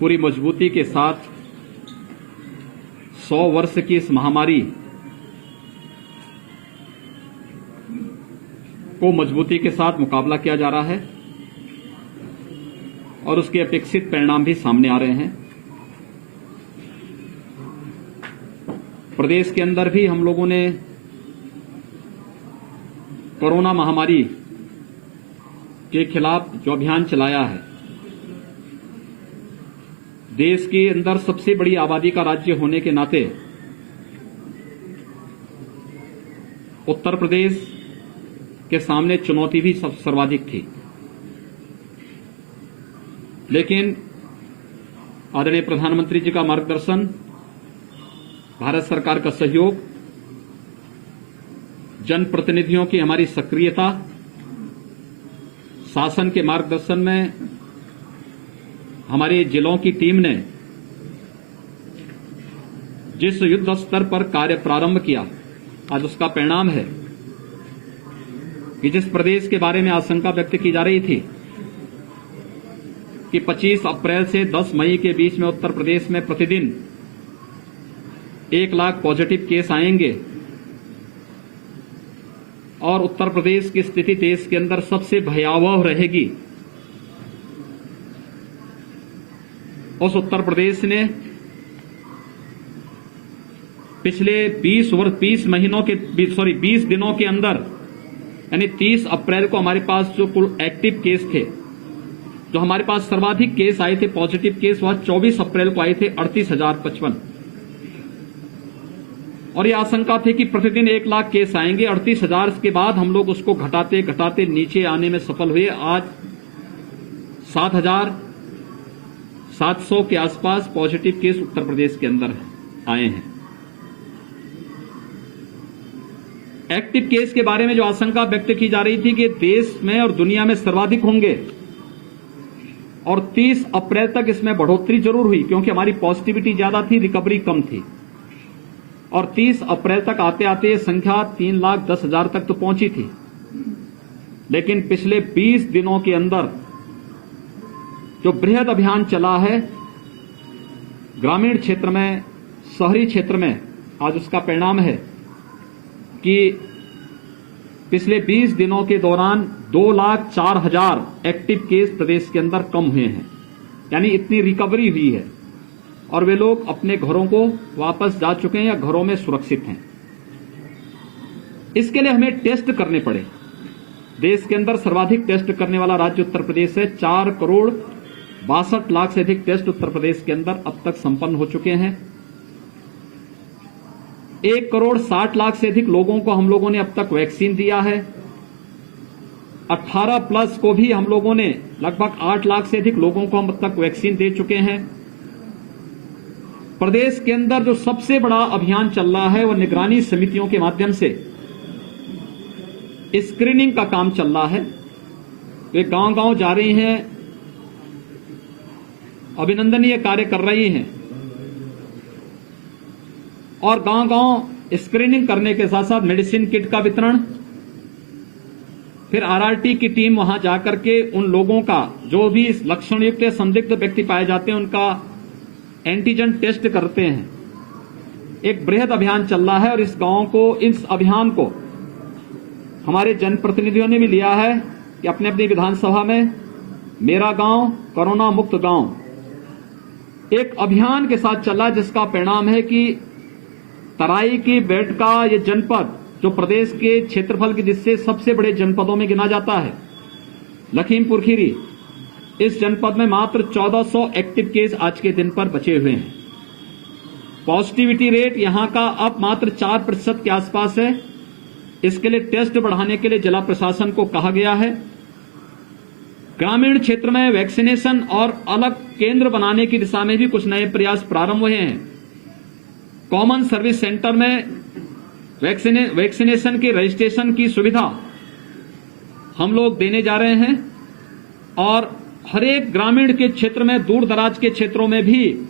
पूरी मजबूती के साथ 100 वर्ष की इस महामारी को मजबूती के साथ मुकाबला किया जा रहा है और उसके अपेक्षित परिणाम भी सामने आ रहे हैं। प्रदेश के अंदर भी हम लोगों ने कोरोना महामारी के खिलाफ जो अभियान चलाया है, देश के अंदर सबसे बड़ी आबादी का राज्य होने के नाते उत्तर प्रदेश के सामने चुनौती भी सर्वाधिक थी, लेकिन आदरणीय प्रधानमंत्री जी का मार्गदर्शन, भारत सरकार का सहयोग, जनप्रतिनिधियों की हमारी सक्रियता, शासन के मार्गदर्शन में हमारे जिलों की टीम ने जिस युद्ध स्तर पर कार्य प्रारंभ किया, आज उसका परिणाम है कि जिस प्रदेश के बारे में आशंका व्यक्त की जा रही थी कि 25 अप्रैल से 10 मई के बीच में उत्तर प्रदेश में प्रतिदिन 1 लाख पॉजिटिव केस आएंगे और उत्तर प्रदेश की स्थिति देश के अंदर सबसे भयावह रहेगी, उस उत्तर प्रदेश ने पिछले 20 दिनों के अंदर यानी 30 अप्रैल को हमारे पास जो कुल एक्टिव केस थे, जो हमारे पास सर्वाधिक केस आए थे, पॉजिटिव केस, वह 24 अप्रैल को आए थे 38,055 और ये आशंका थी कि प्रतिदिन 1 लाख केस आएंगे। 38,000 के बाद हम लोग उसको घटाते घटाते नीचे आने में सफल हुए। आज 7,700 के आसपास पॉजिटिव केस उत्तर प्रदेश के अंदर आए हैं। एक्टिव केस के बारे में जो आशंका व्यक्त की जा रही थी कि देश में और दुनिया में सर्वाधिक होंगे और 30 अप्रैल तक इसमें बढ़ोतरी जरूर हुई क्योंकि हमारी पॉजिटिविटी ज्यादा थी, रिकवरी कम थी और 30 अप्रैल तक आते आते ये संख्या 3,10,000 तक तो पहुंची थी। लेकिन पिछले 20 दिनों के अंदर जो बृहद अभियान चला है ग्रामीण क्षेत्र में, शहरी क्षेत्र में, आज उसका परिणाम है कि पिछले 20 दिनों के दौरान 2,04,000 एक्टिव केस प्रदेश के अंदर कम हुए हैं, यानी इतनी रिकवरी हुई है और वे लोग अपने घरों को वापस जा चुके हैं या घरों में सुरक्षित हैं। इसके लिए हमें टेस्ट करने पड़े। देश के अंदर सर्वाधिक टेस्ट करने वाला राज्य उत्तर प्रदेश है। 4,62,00,000 से अधिक टेस्ट उत्तर प्रदेश के अंदर अब तक संपन्न हो चुके हैं। 1,60,00,000 से अधिक लोगों को हम लोगों ने अब तक वैक्सीन दिया है। 18 प्लस को भी हम लोगों ने लगभग 8 लाख से अधिक लोगों को हम अब तक वैक्सीन दे चुके हैं। प्रदेश के अंदर जो सबसे बड़ा अभियान चल रहा है वो निगरानी समितियों के माध्यम से स्क्रीनिंग का काम चल रहा है। वे गांव-गांव जा रही हैं, अभिनंदनीय कार्य कर रही हैं और गांव-गांव स्क्रीनिंग करने के साथ साथ मेडिसिन किट का वितरण, फिर आरआरटी की टीम वहां जाकर के उन लोगों का जो भी लक्षण युक्त या संदिग्ध व्यक्ति पाए जाते हैं उनका एंटीजन टेस्ट करते हैं। एक बृहद अभियान चल रहा है और इस अभियान को हमारे जनप्रतिनिधियों ने भी लिया है कि अपने अपनी विधानसभा में मेरा गांव कोरोना मुक्त गांव एक अभियान के साथ चल रहा है, जिसका परिणाम है कि तराई की बेल्ट का ये जनपद जो प्रदेश के क्षेत्रफल की दृष्टि से सबसे बड़े जनपदों में गिना जाता है, लखीमपुर खीरी, इस जनपद में मात्र 1400 एक्टिव केस आज के दिन पर बचे हुए हैं। पॉजिटिविटी रेट यहां का अब मात्र 4% के आसपास है। इसके लिए टेस्ट बढ़ाने के लिए जिला प्रशासन को कहा गया है। ग्रामीण क्षेत्र में वैक्सीनेशन और अलग केंद्र बनाने की दिशा में भी कुछ नए प्रयास प्रारंभ हुए हैं। कॉमन सर्विस सेंटर में वैक्सीनेशन के रजिस्ट्रेशन की सुविधा हम लोग देने जा रहे हैं और हर एक ग्रामीण के क्षेत्र में, दूर दराज के क्षेत्रों में भी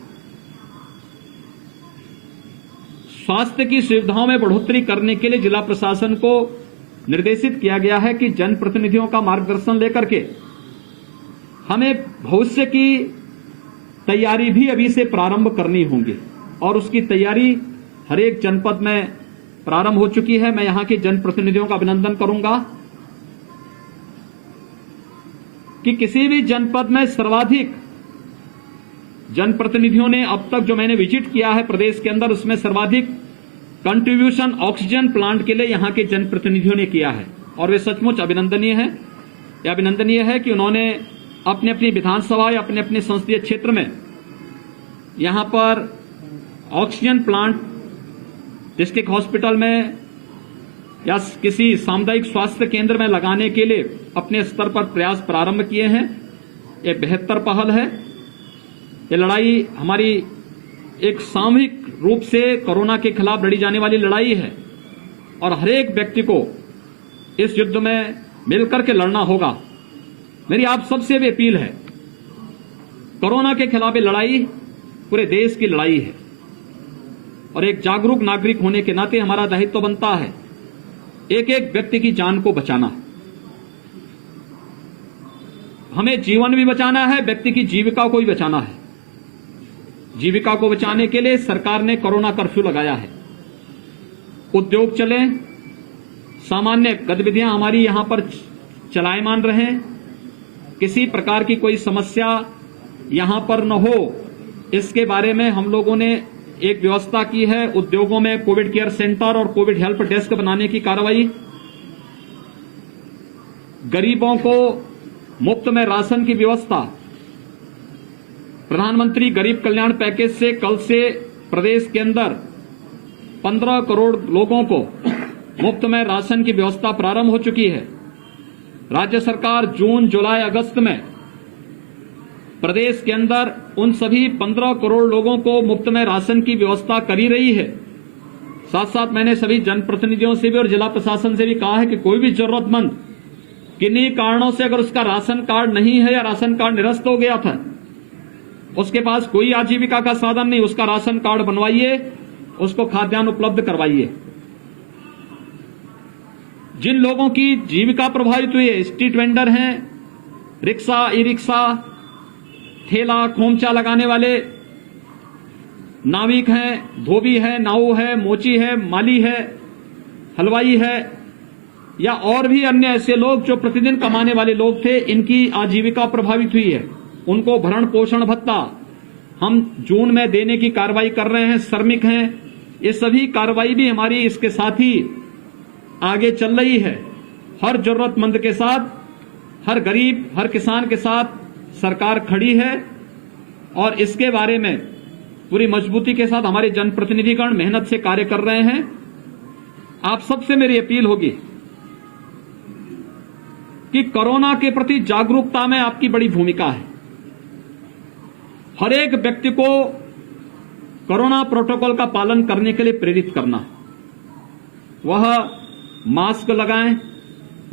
स्वास्थ्य की सुविधाओं में बढ़ोतरी करने के लिए जिला प्रशासन को निर्देशित किया गया है कि जनप्रतिनिधियों का मार्गदर्शन लेकर के हमें भविष्य की तैयारी भी अभी से प्रारंभ करनी होगी और उसकी तैयारी हर एक जनपद में प्रारंभ हो चुकी है। मैं यहां के जनप्रतिनिधियों का अभिनंदन करूंगा कि किसी भी जनपद में सर्वाधिक जनप्रतिनिधियों ने अब तक जो मैंने विजिट किया है प्रदेश के अंदर, उसमें सर्वाधिक कंट्रीब्यूशन ऑक्सीजन प्लांट के लिए यहां के जनप्रतिनिधियों ने किया है और वे सचमुच अभिनंदनीय है। यह अभिनंदनीय है कि उन्होंने अपने अपनी विधानसभा या अपने अपने संसदीय क्षेत्र में यहां पर ऑक्सीजन प्लांट डिस्ट्रिक्ट हॉस्पिटल में या किसी सामुदायिक स्वास्थ्य केंद्र में लगाने के लिए अपने स्तर पर प्रयास प्रारंभ किए हैं। ये बेहतर पहल है। ये लड़ाई हमारी एक सामूहिक रूप से कोरोना के खिलाफ लड़ी जाने वाली लड़ाई है और हर एक व्यक्ति को इस युद्ध में मिलकर के लड़ना होगा। मेरी आप सबसे भी अपील है, कोरोना के खिलाफ ये लड़ाई पूरे देश की लड़ाई है और एक जागरूक नागरिक होने के नाते हमारा दायित्व बनता है एक एक व्यक्ति की जान को बचाना। हमें जीवन भी बचाना है, व्यक्ति की जीविका को भी बचाना है। जीविका को बचाने के लिए सरकार ने कोरोना कर्फ्यू लगाया है। उद्योग चले, सामान्य गतिविधियां हमारी यहां पर चलायमान रहें, किसी प्रकार की कोई समस्या यहां पर न हो, इसके बारे में हम लोगों ने एक व्यवस्था की है। उद्योगों में कोविड केयर सेंटर और कोविड हेल्प डेस्क बनाने की कार्रवाई, गरीबों को मुफ्त में राशन की व्यवस्था, प्रधानमंत्री गरीब कल्याण पैकेज से कल से प्रदेश के अंदर 15 करोड़ लोगों को मुफ्त में राशन की व्यवस्था प्रारंभ हो चुकी है। राज्य सरकार जून, जुलाई, अगस्त में प्रदेश के अंदर उन सभी 15 करोड़ लोगों को मुफ्त में राशन की व्यवस्था कर ही रही है। साथ साथ मैंने सभी जनप्रतिनिधियों से भी और जिला प्रशासन से भी कहा है कि कोई भी जरूरतमंद किन्हीं कारणों से अगर उसका राशन कार्ड नहीं है या राशन कार्ड निरस्त हो गया था, उसके पास कोई आजीविका का साधन नहीं, उसका राशन कार्ड बनवाइए, उसको खाद्यान्न उपलब्ध करवाइए। जिन लोगों की जीविका प्रभावित हुई है, स्ट्रीट वेंडर हैं, रिक्शा, ई रिक्शा, ठेला, खोमचा लगाने वाले, नाविक हैं, धोबी है, नाऊ है, मोची है, माली है, हलवाई है या और भी अन्य ऐसे लोग जो प्रतिदिन कमाने वाले लोग थे, इनकी आजीविका प्रभावित हुई है। उनको भरण पोषण भत्ता हम जून में देने की कार्रवाई कर रहे हैं। श्रमिक हैं, ये सभी कार्रवाई भी हमारी इसके साथ ही आगे चल रही है। हर जरूरतमंद के साथ, हर गरीब, हर किसान के साथ सरकार खड़ी है और इसके बारे में पूरी मजबूती के साथ हमारे जनप्रतिनिधिगण मेहनत से कार्य कर रहे हैं। आप सबसे मेरी अपील होगी कि कोरोना के प्रति जागरूकता में आपकी बड़ी भूमिका है। हर एक व्यक्ति को कोरोना प्रोटोकॉल का पालन करने के लिए प्रेरित करना। वह मास्क लगाएं,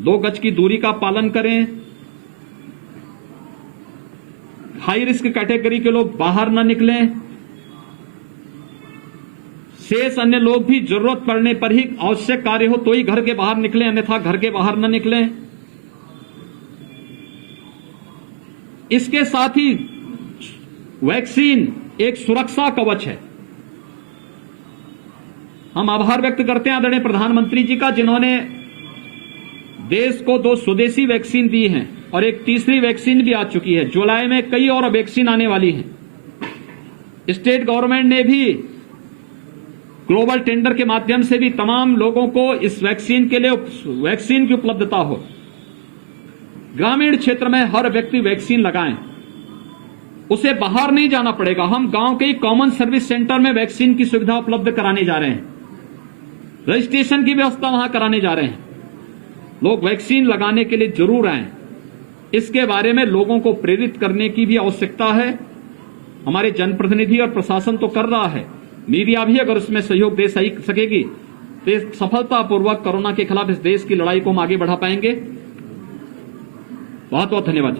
2 गज की दूरी का पालन करें, हाई रिस्क कैटेगरी के लोग बाहर न निकलें, शेष अन्य लोग भी जरूरत पड़ने पर ही आवश्यक कार्य हो तो ही घर के बाहर निकलें, अन्यथा घर के बाहर न निकलें। इसके साथ ही वैक्सीन एक सुरक्षा कवच है। हम आभार व्यक्त करते हैं आदरणीय प्रधानमंत्री जी का, जिन्होंने देश को 2 स्वदेशी वैक्सीन दी हैं और एक तीसरी वैक्सीन भी आ चुकी है। जुलाई में कई और वैक्सीन आने वाली हैं। स्टेट गवर्नमेंट ने भी ग्लोबल टेंडर के माध्यम से भी तमाम लोगों को इस वैक्सीन के लिए वैक्सीन की उपलब्धता हो। ग्रामीण क्षेत्र में हर व्यक्ति वैक्सीन लगाएं, उसे बाहर नहीं जाना पड़ेगा। हम गांव के कॉमन सर्विस सेंटर में वैक्सीन की सुविधा उपलब्ध कराने जा रहे हैं, रजिस्ट्रेशन की व्यवस्था वहां कराने जा रहे हैं। लोग वैक्सीन लगाने के लिए जरूर आएं। इसके बारे में लोगों को प्रेरित करने की भी आवश्यकता है। हमारे जनप्रतिनिधि और प्रशासन तो कर रहा है, मीडिया भी अगर उसमें सहयोग दे सकेगी तो सफलतापूर्वक कोरोना के खिलाफ इस देश की लड़ाई को हम आगे बढ़ा पाएंगे। बहुत बहुत धन्यवाद।